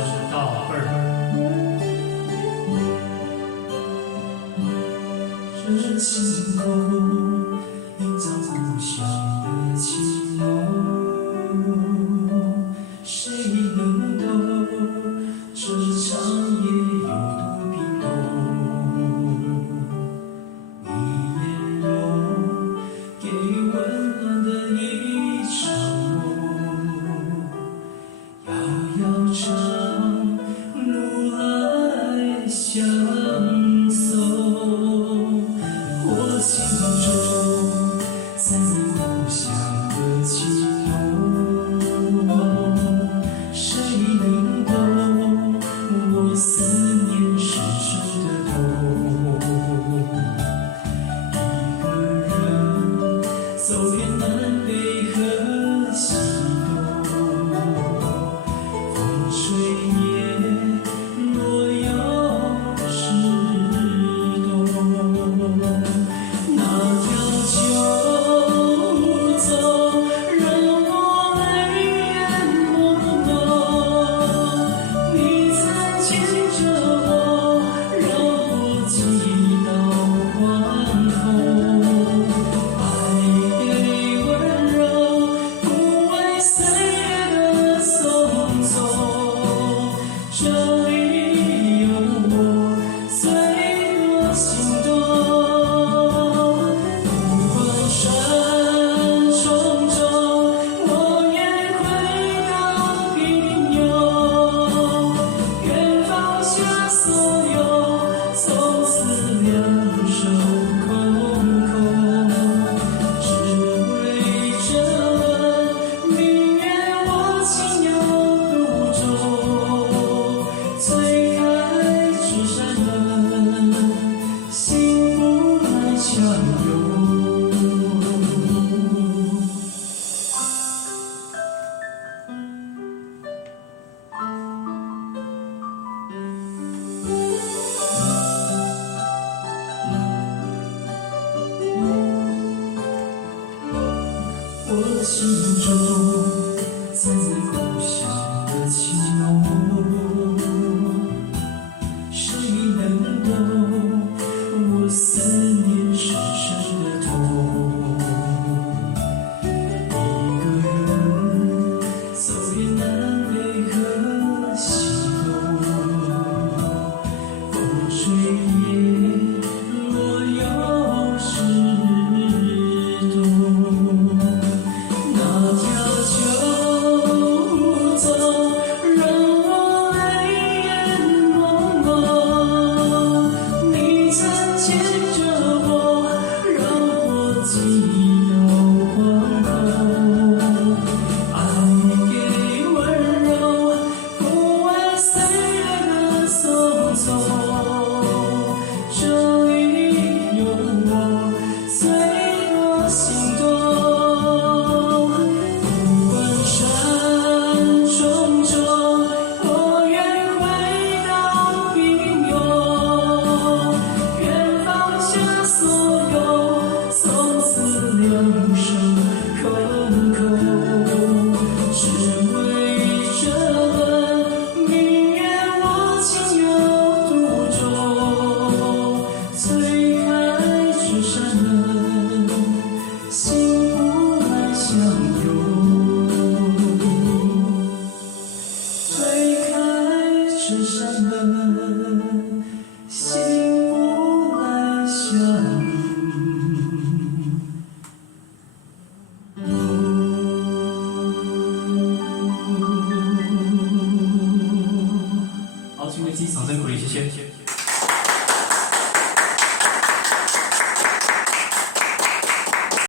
生道二。这星空映照故乡的情浓，谁能懂这长夜有多冰冻？你眼中给温暖的一场梦，遥遥长路来相送。我心中散漫故乡的情浓，谁能懂我思念深深的痛？一个人走遍南北和西东，风吹叶落又是冬。那条旧走，让我泪眼朦胧。你曾牵着我，绕过几道黄虹。爱给温柔，抚慰岁月的匆匆。这里有我最多心动。我心中散漫故乡的情浓，谁能懂我思念深深的痛？一个人走遍南北和西东，风吹叶落又是冬。那条旧走，让我泪眼朦胧。你曾牵着我，绕过几道黄虹。爱给温柔，抚慰岁月的匆匆。这里有我最多心动。两手空空，只为这份明月我情有独钟。推开这扇门，心不来相拥。推开这扇门，心不来相拥。好，请为自己掌声鼓励，谢谢。